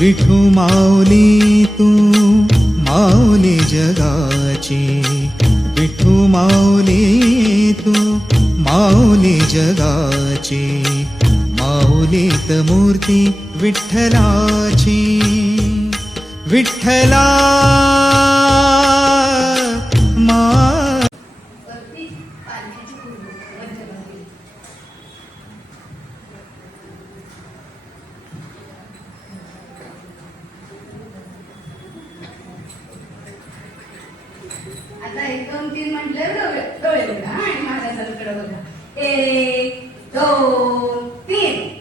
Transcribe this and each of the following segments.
विठू माऊली तू माऊली जगाची, विठू माऊली तू माऊली जगाची, माऊलीत मूर्ती विठ्ठलाची, विठ्ठला मा आता 1 2 3 म्हटलं डोळे बघा आणि माझ्या सगळीकडे बघा. 1 2 3.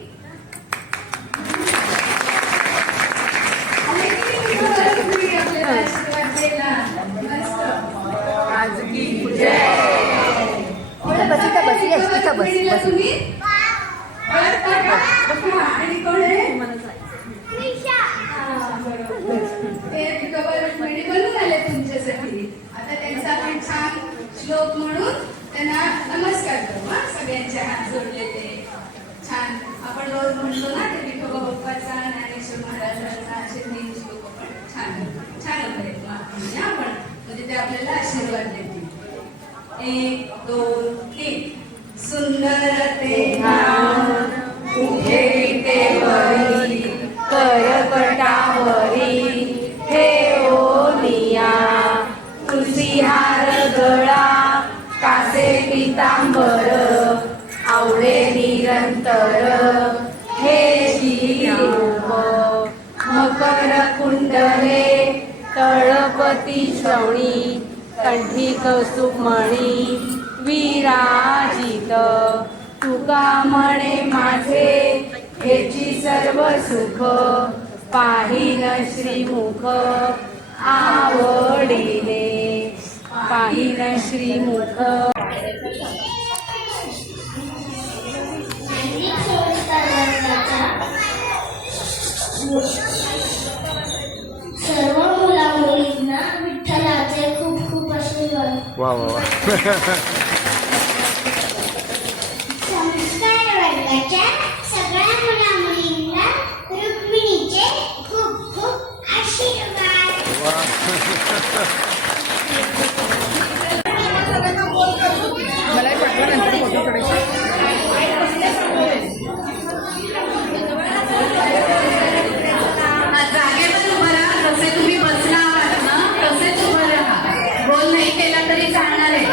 आता त्यांचा आपण छान श्लोक म्हणून त्यांना नमस्कार करू. सगळ्यांचे हात जोडले ते छान आपण रोज म्हणतो ना ते विठोबा बाप्पाचा ज्ञानेश्वर महाराजांचा असे 3 श्लोक आपण छान छान प्रयत्न आपण म्हणजे ते आपल्याला आशीर्वाद देतील. 1 2 3. सुंदर ते उभे विटेवरी करकटावरी हे ओनिया, तुलसी हार गळा कासे पितांबर आवडे निरंतर हे श्रीरूप, मकर कुंडले तळपती श्रवणी कंठी कौस्तुभमणी विराजित, तुका म्हणे माझे हेची सर्व सुख, पाहिन श्रीमुख आवडीने, पाहिन श्रीमुख. सर्व मुला मुलींना विठ्ठलाचे खूप खूप आशीर्वाद. वा वा वा. संस्कार वर्गाच्या सगळ्या मुला मुलींना रुक्मिणीचे खूप खूप आशीर्वाद. जागेवर उभं राहा. जसे तुम्ही बसला आहात ना तसेच उभं राहा. गोल नाही केला तरी चालणार आहे.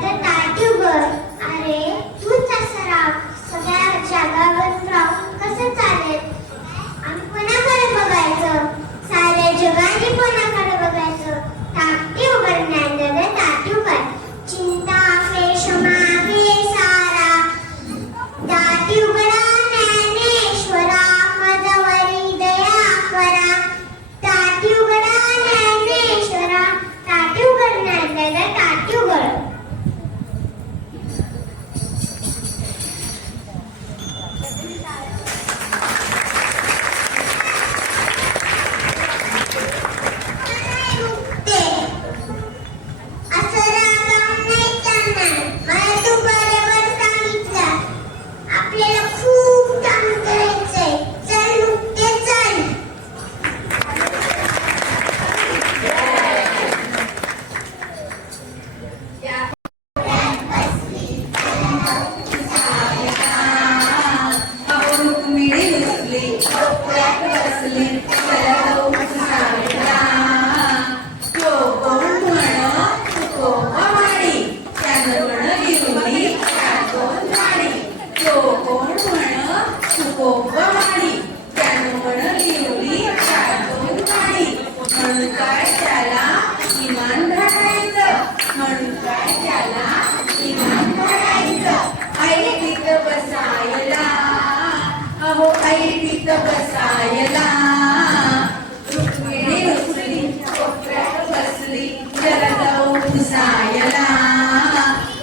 नांदाचं ताट उघड. अरे तूच असं राव, सगळ्या जगावर राव कसं चालेल? आणि कोणाकडे बघायचं? साऱ्या जगाने कोणाकडे बघायचं? ताट उघड नांदाचं ताट उघड. चिंता क्लेश मागे सारा, ताट उघडा ज्ञानेश्वरा, माझ्यावरी दया करा. ताट उघडा ज्ञानेश्वरा, ताट उघड नांदाचं ताट उघड. असं रागावून नाही चालणार. मला तू बरोबर सांगितलं. आपल्याला खूप काम करायचंय. चल मुक्ते चल. म्हणून काय त्याला इमान धरायचं, म्हणून काय त्याला इमान धरायचं. ऐटीत बसायला, अहो ऐटीत बसायला. रुक्मिणी रुसली कोपऱ्यात बसली, जरा जाऊ पुसायला.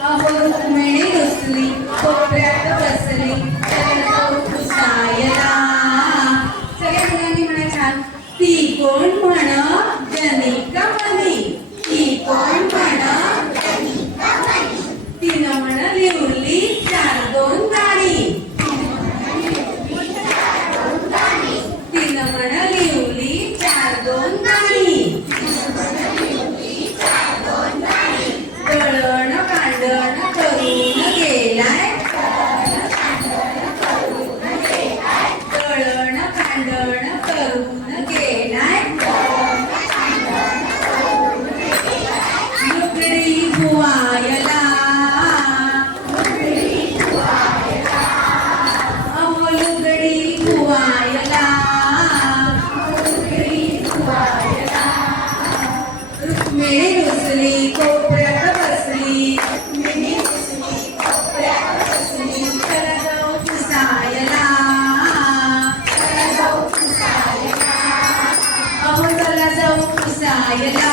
अहो रुक्मिणी रुसली कोपऱ्यात बसली, जरा जाऊ पुसायला. सगळ्या मुलांनी म्हणा छान. ती कोण म्हण जनिका म्हणी, ती कोण म्हण जनिका म्हणी. तिनं म्हण लिवली 4-2 गाणी, तिनं म्हण लिवली 4-2 गाणी. दळण कांडण करून गेलाय, दळण कांडण करून गेलाय. लुगडी धुवायला, अहो लुगडी धुवायला. रुक्मिणी रुसली कोपऱ्यात बसली, चला जाऊ पुसायला. अहो चला जाऊ पुसायला.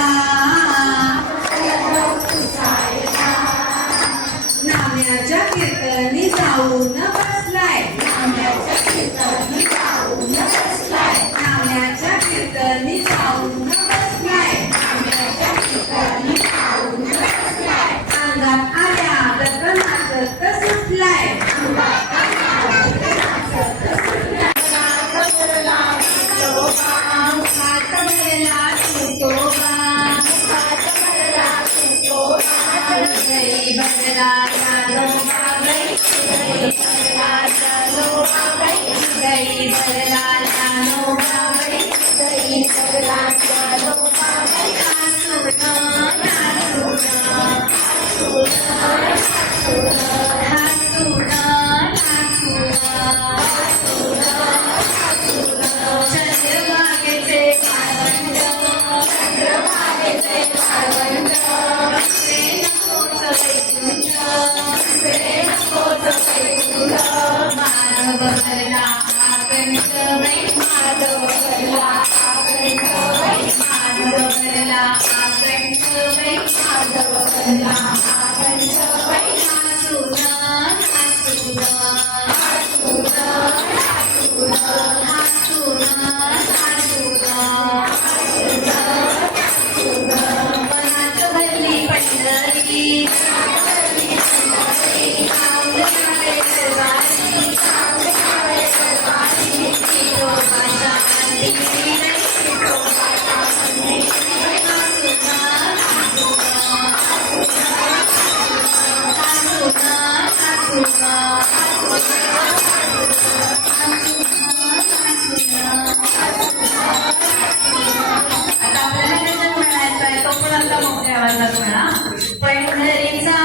नाम्याच्या कीर्तनी जाऊन बसलाय, नाम्याच्या कीर्तनी जाऊन बसलाय. नाम्याच्या कीर्तनी जाऊन बसलाय, नाम्याच्या कीर्तनी जाऊन बसलाय. अंगात आल्यागत नाचत सुटलाय, अंगात आल्यागत नाचत सुटलाय. हात भरला तुटोबा, हात भरला तुटोबा, हात भरला तुटोबा. गई भरला चालोबा गई, गई भरला चालोबा गई, गई भरला चालोबा गई, गई भरला चालोबा गई. हसून चंद्रभागेचे पावंड, चंद्रभागेचे पावंड. माधव भरला आकंठ बाई, माधव भरला आकंठ बाई, माधव भरला आकंठ बाई, माधव भरला आकंठ बाई. हसून हसून हसून हसून हसून वनात भरली पंढरी, आता आपल्याला त्याच्यात म्हणायचं आहे, तो पण आता मोठ्या आवाजात म्हणा. पंढरीचा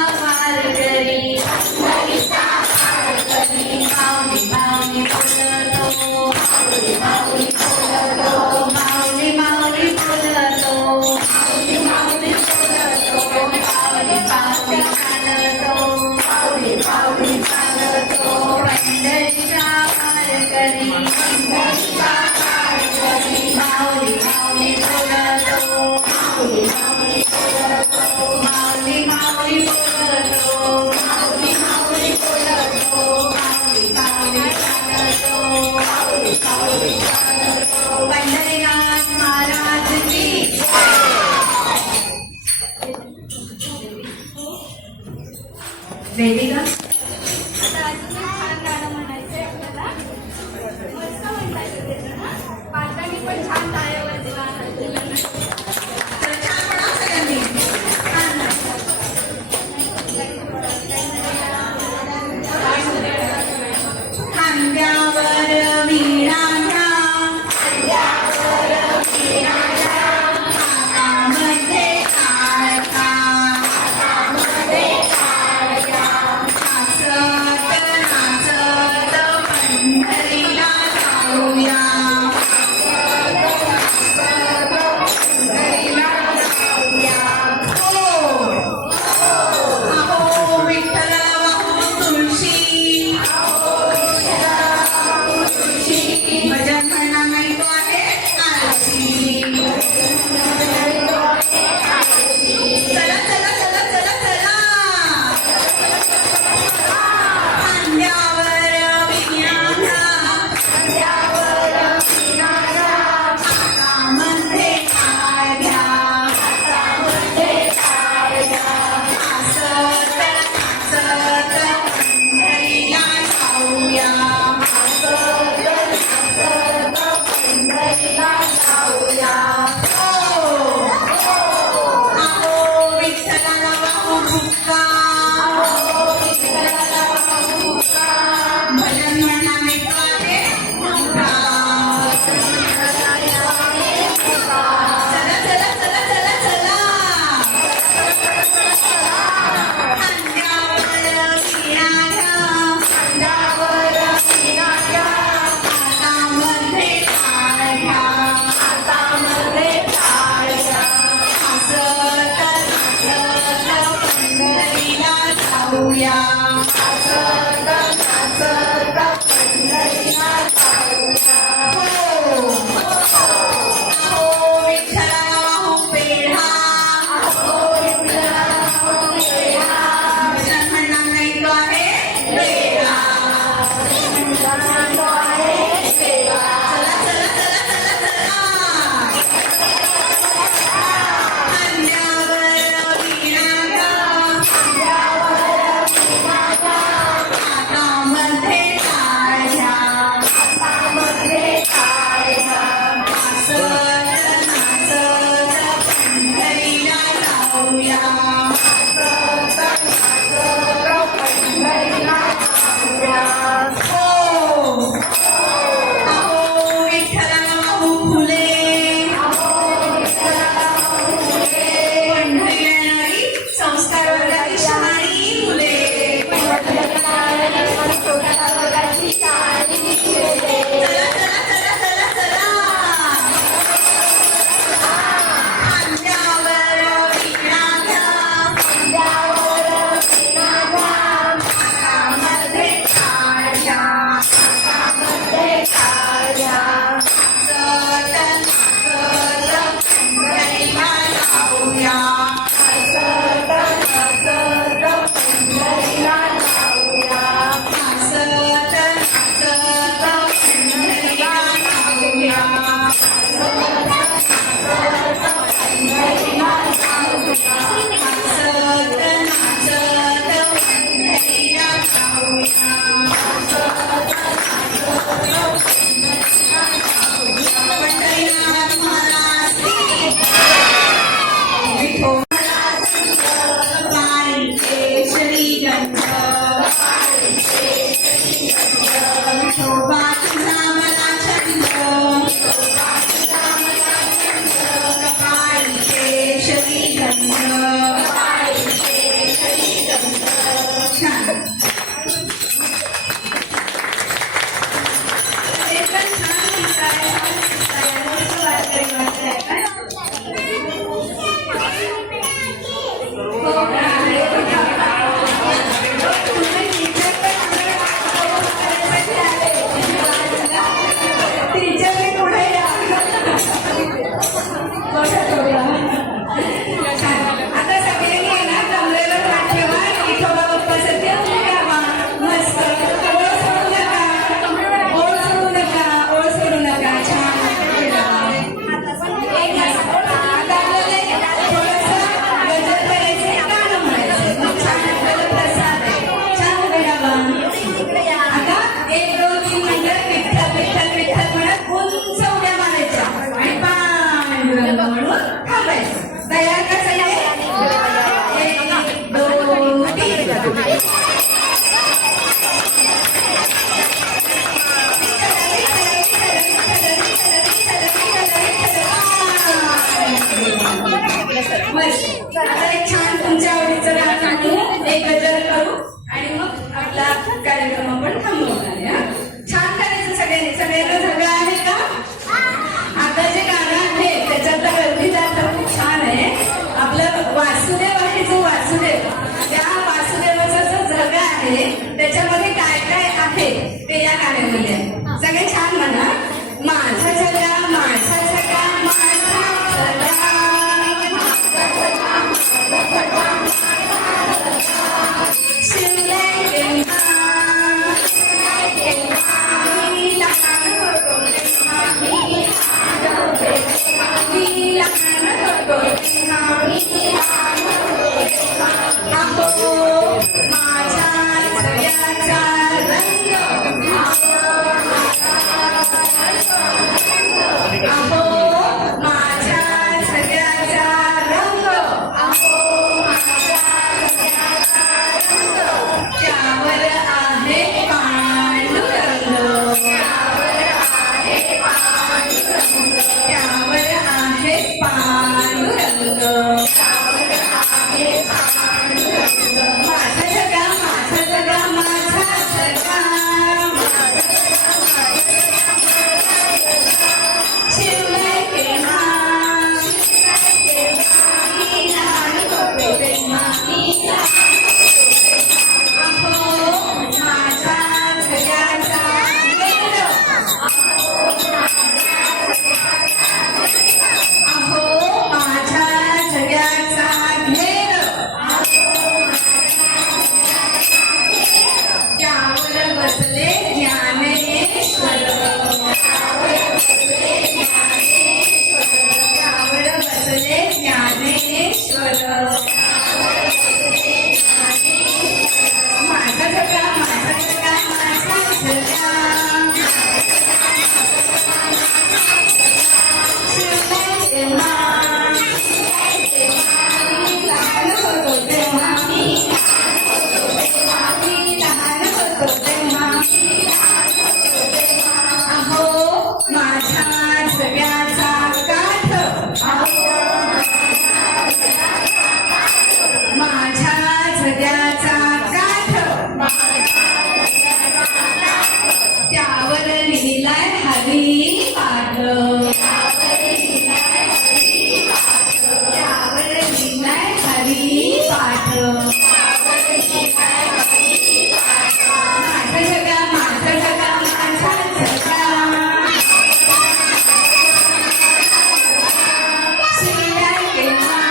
वेदिका आता अजून एक छान गाणं म्हणायचंय आपल्याला. मस्त म्हणता येतं त्याचं ना. पालकांनी पण छान टाळ्यावरती गाणं केलं. तर छान म्हणा सगळ्यांनी. छान ना. खांद्यावर वीणा घ्या, हातामध्ये टाळ्या, नाचत नाचत पंढरीला जाऊया. अहो विठ्ठला वाहू तुळशी, भजन म्हणा नाही तो आहे आळशी. चला चला चला चला चला, खांद्यावर वीणा घ्या, हातामध्ये टाळ्या, नाचत नाचत पंढरीला जाऊया. अहो विठ्ठलाला वाहू भुक्का, भजन म्हणा नाही तो आहे भुक्का. चला चला चला चला चला, खांद्यावर वीणा घ्या, हातामध्ये टाळ्या, नाचत नाचत पंढरीला जाऊया. अहो विठ्ठला वाहू पेढा, भजन म्हणा नाही तो आहे पेढा. चला चला चला चला चला, खांद्यावर वीणा घ्या, हातामध्ये टाळ्या, नाचत नाचत पंढरीला जाऊया. अहो विठ्ठला वाहू फुले, पंढरी येणारी संस्कार वर्गाची शहाणी मुले. चला चला चला चला चला, खांद्यावर वीणा घ्या, हातामध्ये टाळ्या, नाचत नाचत पंढरीला जाऊया. नाचत नाचत पंढरीला जाऊया. नाचत नाचत पंढरीला जाऊया. पंढरीनाथ महाराज की पायी केशरी गंध, विठोबा तुझा मला छंद, पायी केशरी गंध. छान. ते पण छान म्हणताय, छान म्हणताय. मस्त वाटतंय वाटतंय काय? हो का? तुम्ही टीचर टीचर पुढे या. बघा आता एक छान तुमच्या आवडीचं गाणं म्हणू, एक गजल करू आणि मग आपला कार्यक्रम आपण थांबवणार आहे हा. छान करायचं सगळ्यांनी. सगळ्यांना सगळं आहे का? आता जे गाणं आहे त्याच्यातला गल्लीचा अर्थ खूप छान आहे. आपलं वासुदेव आहे जो वासुदेव, त्या वासुदेवाचा जो जगा आहे त्याच्यामध्ये काय काय आहे ते या गाण्यामध्ये आहे. सगळे छान म्हणा. माझा जगा माझा जगा माझा जगा, शिवलय तेव्हा मी लहान होतो तेव्हा, मी लहान होतो तेव्हा, अहो माझ्या सगळ्याचा रंग, अहो माझ्या सगळ्याचा रंग, त्यावर आहे पांडुरंग, त्यावर आहे पांडुरंग. माझा जगा माझा जगा माझा जगा, शिवलय तेव्हा मी लहान होतो तेव्हा, अहो माझा जगाचा वेड, अहो माझ्या जगाचा घेर, त्यावर बसले ज्ञानेश्वर, त्यावर बसले ज्ञानेश्वर. माझा जगा माझा जगा माझा जगा, शिवलय तेव्हा मी लहान होतो तेव्हा, मी लहान होतो तेव्हा, अहो माझ्या जगाचा काठ, माझ्या जगाचा काठ, त्यावर लिहिलाय हरी पाठ, त्यावर लिहिलाय हरी पाठ. माझा जगा माझा जगा माझा जगा, शिवलय तेव्हा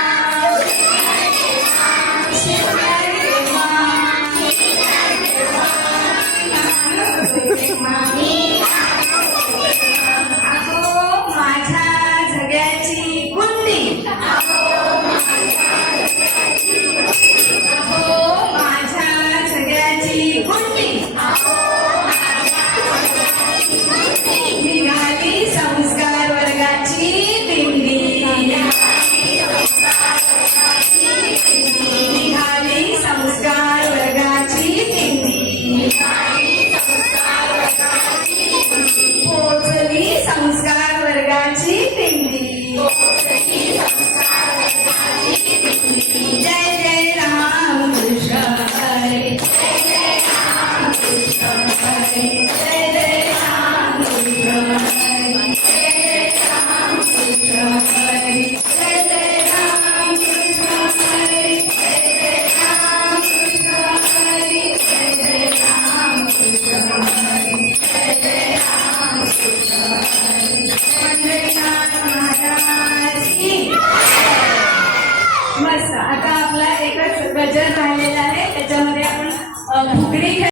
शिवलय तेव्हा, अहो माझ्या जगाची गुंडी, अहो माझ्या जगाची गुंडी, निघाली संस्कार वर्गाची दिंडी, निघाली संस्कार वर्गाची दिंडी, पोचली संस्कार वर्गाची दिंडी. जय जय राम कृष्ण हरे, जय जय राम कृष्ण हरे, जय जय राम कृष्ण हरे, जय जय राम कृष्ण हरे, जय जय राम कृष्ण हरे, जय जय राम कृष्ण हरे, जय जय राम कृष्ण हरे, जय जय राम कृष्ण हरे. पंढरीनाथ महाराज की मस्त. आता आपला एकच गजल राहिलेला आहे, त्याच्यामध्ये आपण फुगडी खेळ.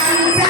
आमचा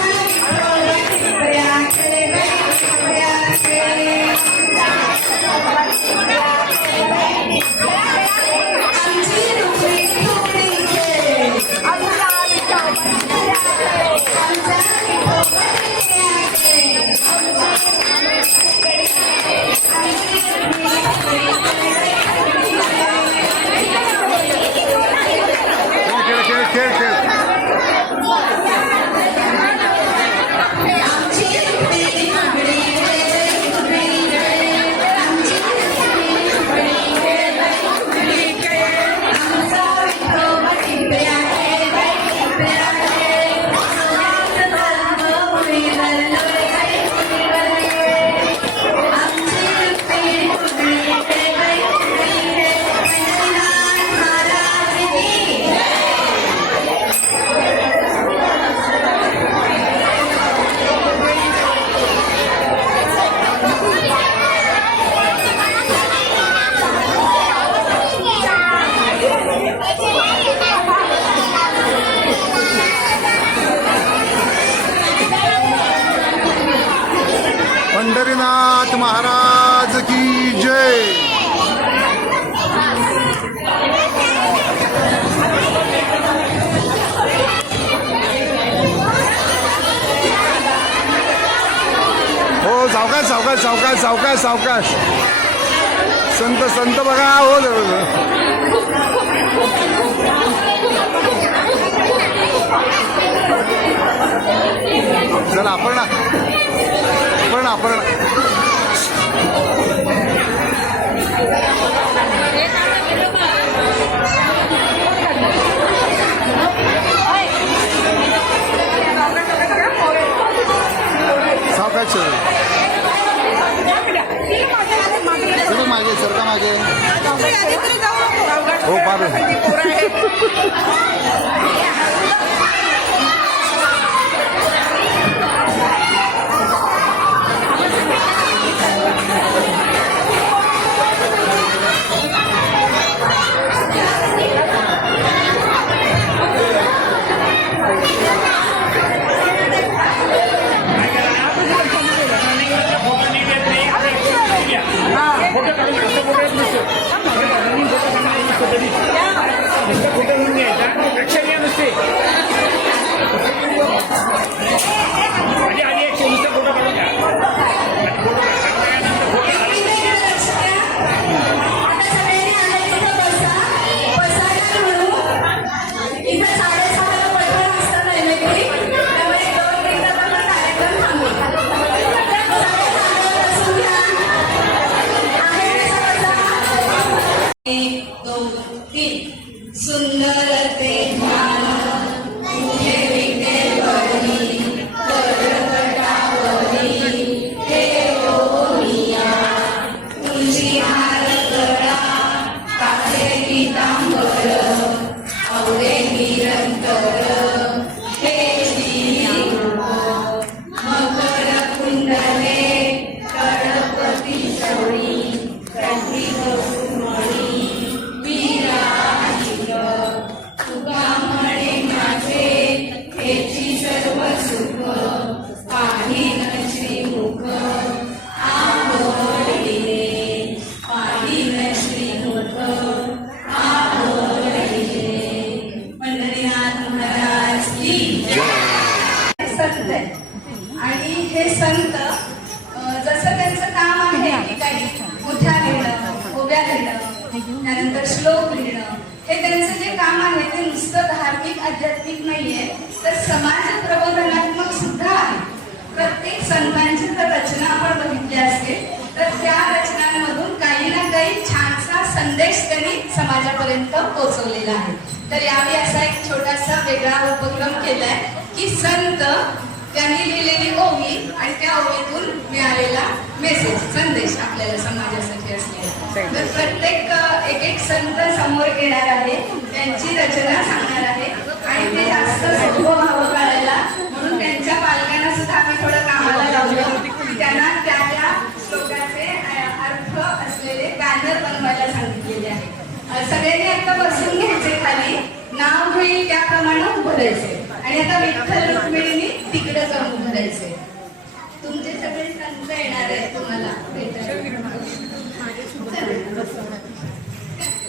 पंढरीनाथ महाराज की जय. हो सावकाश सावकाश सावकाश सावकाश सावकाश. संत संत बघा. हो चला आपण सावकाश मागे सरका मागे. हो पार सुंदर ते ध्यान तुझे विटेवरी करकटावरी हे ओनिया तुझी हार करा कासे पीतांबर आवडे निरंतर हे श्रीरूप मकर कुंडले गणपती चोळी कंठी कुसुमणी तुका म्हणे माझे हेची सर्व सुख पाहिन श्रीमुख आवडीने पाहिन श्रीमुख आवडीने. पंढरीनाथ महाराज की संत आहे. आणि हे संत जसं त्यांचं काम आहे की काही मोठ्या लिहिणं उभ्या लिहिणं त्यानंतर श्लोक लिहिणं हे त्यांचं जे काम आहे ते नुसतं धार्मिक आध्यात्मिक नाहीये तर समाज प्रबोधनात्मक सुद्धा आहे. प्रत्येक संतांची जर रचना आपण बघितली असते तर त्या रचनांमधून काही ना काही छानसा संदेश त्यांनी समाजापर्यंत पोहोचवलेला आहे. तर यावेळी असा एक छोटासा वेगळा उपक्रम केलाय की संत त्यांनी लिहिलेली ओवी आणि त्या ओवीतून मिळालेला मेसेज संदेश आपल्याला समाजासाठी असलेला. तर प्रत्येक एक संत समोर येणार आहे त्यांची रचना सांगणार आहे आणि ते जास्त सोपं व्हावं कळायला म्हणून त्यांच्या पालकांना सुद्धा आम्ही थोडं कामाला लावलं की त्यांना त्या त्या श्लोकाचे अर्थ असलेले बॅनर बनवायला सांगितलेले आहे. सगळ्यांनी आता बसून घ्यायचे खाली नाव होईल त्याप्रमाणे उभं राहायचे आणि आता विठ्ठल रुक्मिणींनी तिकडे जाऊन उभं राहायचे. तुमचे सगळे संत येणार आहेत तुम्हाला भेटायला.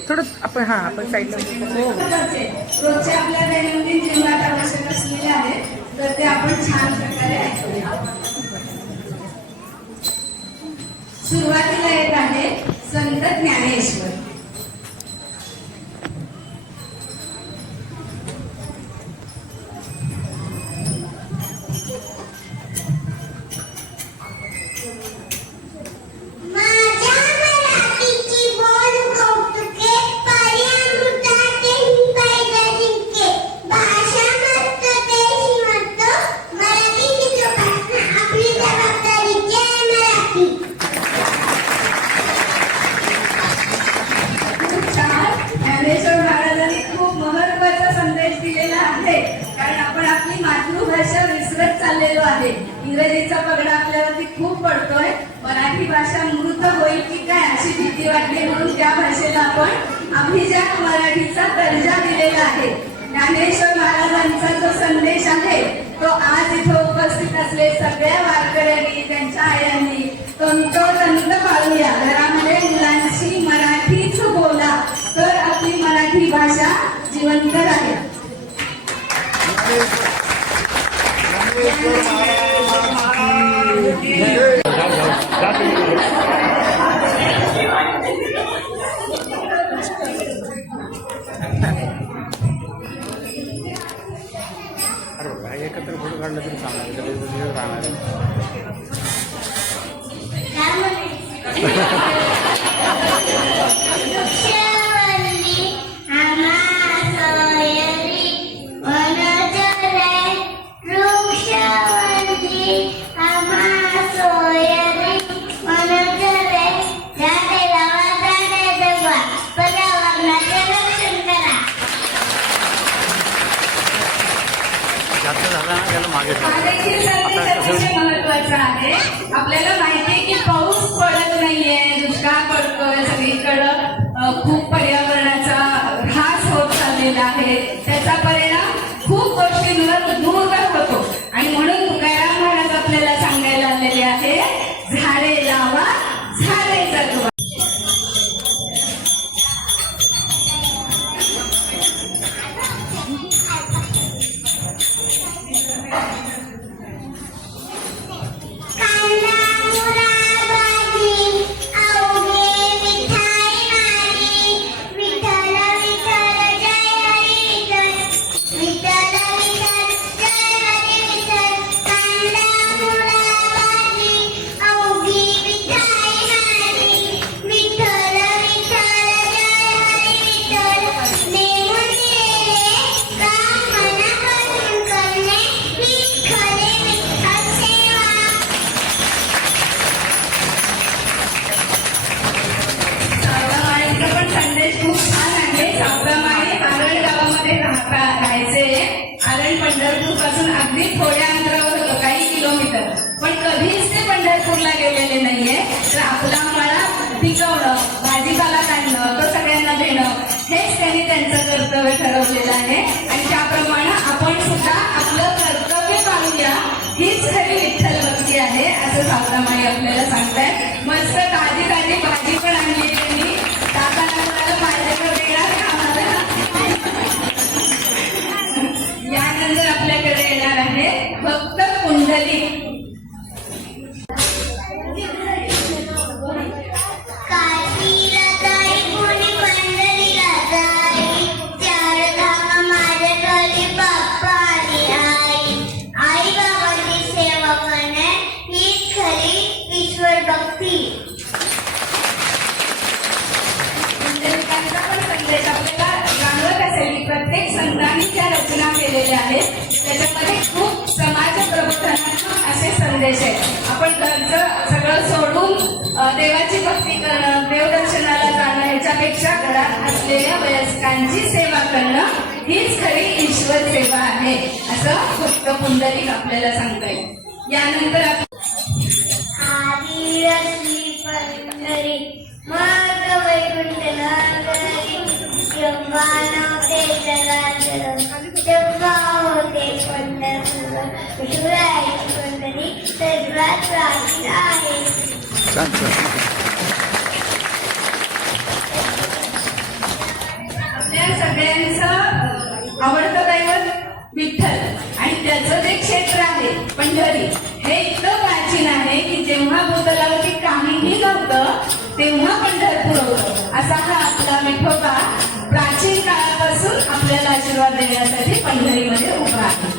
थोडं आपण साईडला रोजच्या आपल्या दैनंदिन जीवनात आवश्यक असलेले आहेत तर ते आपण छान प्रकारे ऐकूया. सुरुवातीला येत आहे संत ज्ञानेश्वर. इंग्रजीचा पगडा आपल्यावरती खूप पडतोय. मराठी भाषा मृत होईल की काय अशी भीती वाटली म्हणून त्या भाषेला आपण अभिजात मराठीचा दर्जा दिलेला आहे. ज्ञानेश्वर महाराजांचा जो संदेश आहे तो आज इथे उपस्थित असले सगळ्या वारकऱ्यांनी त्यांच्या आयांनी तंत पाळूया. घरामध्ये मुलांची मराठीच बोला, तर आपली मराठी भाषा जिवंत राहील. एकत्र फोटो काढला तरी चांगला राहणार. हा देखील संदेश अतिशय महत्त्वाचा आहे. आपल्याला माहिती आहे की पाऊस पडत नाहीये, दुष्काळ पडतोय, सगळीकडं खूप पर्यावरणाचा ऱ्हास होत चाललेला आहे. त्याचा परिणाम खूप गोष्टींवर दूर होतो आणि म्हणून तुकाराम महाराज आपल्याला सांगायला आलेले आहे, झाडे लावा झाडे जगवा. पंढरपूर पासून अगदी थोड्या अंतरावर होतं, काही किलोमीटर, पण कधीच ते पंढरपूरला गेलेले नाहीये. तर आपला मळा पिकवणं, भाजीपाला काढणं, तो सगळ्यांना देणं, हेच त्यांनी त्यांचं कर्तव्य ठरवलेलं आहे. आणि त्याप्रमाणे आपण सुद्धा आपलं कर्तव्य पाळूया, हीच खरी विठ्ठल भक्ती आहे, असं सावतामाई आपल्याला सांगतायत. मस्त ताजी ताजी भाजी पण आणली त्यांनी, दादाला कोणाला पाहिजे तर देणार आम्हाला. यानंतर आपल्याकडे येणार आहे भक्त पुंडलिक. आई बाबाची सेवा करणे ही खरी ईश्वर भक्ती. पुंडलिकांचा पण संदेश आपल्याला जाणवत असेल की प्रत्येक संतांनी ज्या रचना केलेल्या आहेत त्याच्यामध्ये खूप समाज प्रबोधनात्मक असे संदेश आहेत. आपण घरचं सगळं सोडून देवाची भक्ती करणं, देवदर्शनाला जाणं, ह्याच्यापेक्षा घरात असलेल्या वयस्कांची सेवा करणं हीच खरी ईश्वर सेवा आहे, असं भक्त पुंडलिक आपल्याला सांगता येईल. यानंतर आधी रस्ती पंढरी मग वैकुंठ नगरी, जेव्हा नव्हते जगात तेव्हा होते पंढरपूर. विठुरायाची पंढरी सर्वात प्राचीन आहे. आपल्या सगळ्यांचं आवडतं दैवत विठ्ठल आणि त्याचं जे क्षेत्र आहे पंढरी, हे इतकं प्राचीन आहे की जेव्हा भूतलावरती काहीही नव्हतं तेव्हा पंढरपूर होतं. असा हा आपला विठोबा प्राचीन काळापासून आपल्याला आशीर्वाद देण्यासाठी पंढरीमध्ये उभा आहे.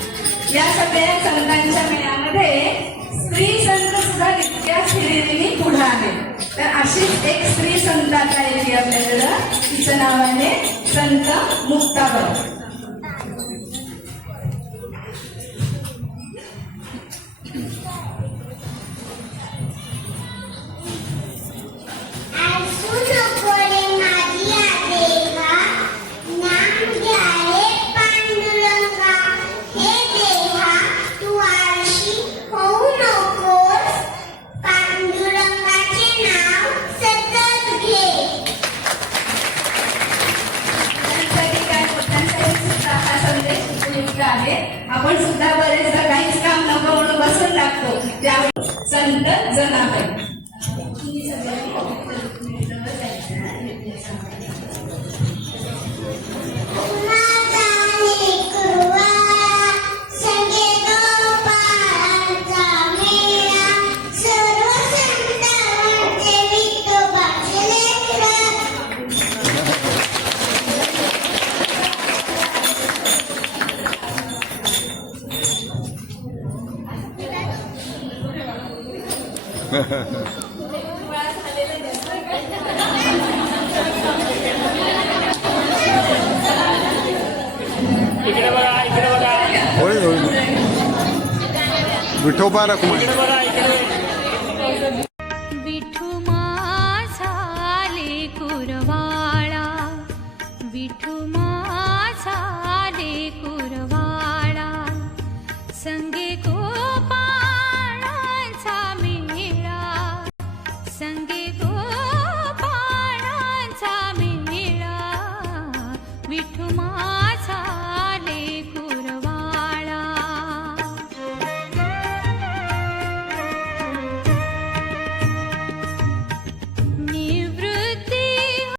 या सगळ्या संतांच्या मेळ्यामध्ये स्त्री संत सुद्धा तितक्याच हिरिरीने पुढे आहेत. तर अशीच एक स्त्री संत आता येते आपल्याकडं, तिचं नाव आहे संत मुक्ताबाई. आपण सुद्धा बरेचदा काहीच काम नको म्हणून बसून टाकतो, त्यावेळी संत जनाबाई. इकडे बघा इकडे बघा होय होय विठोबा रखुमाई इकडे बघा इकडे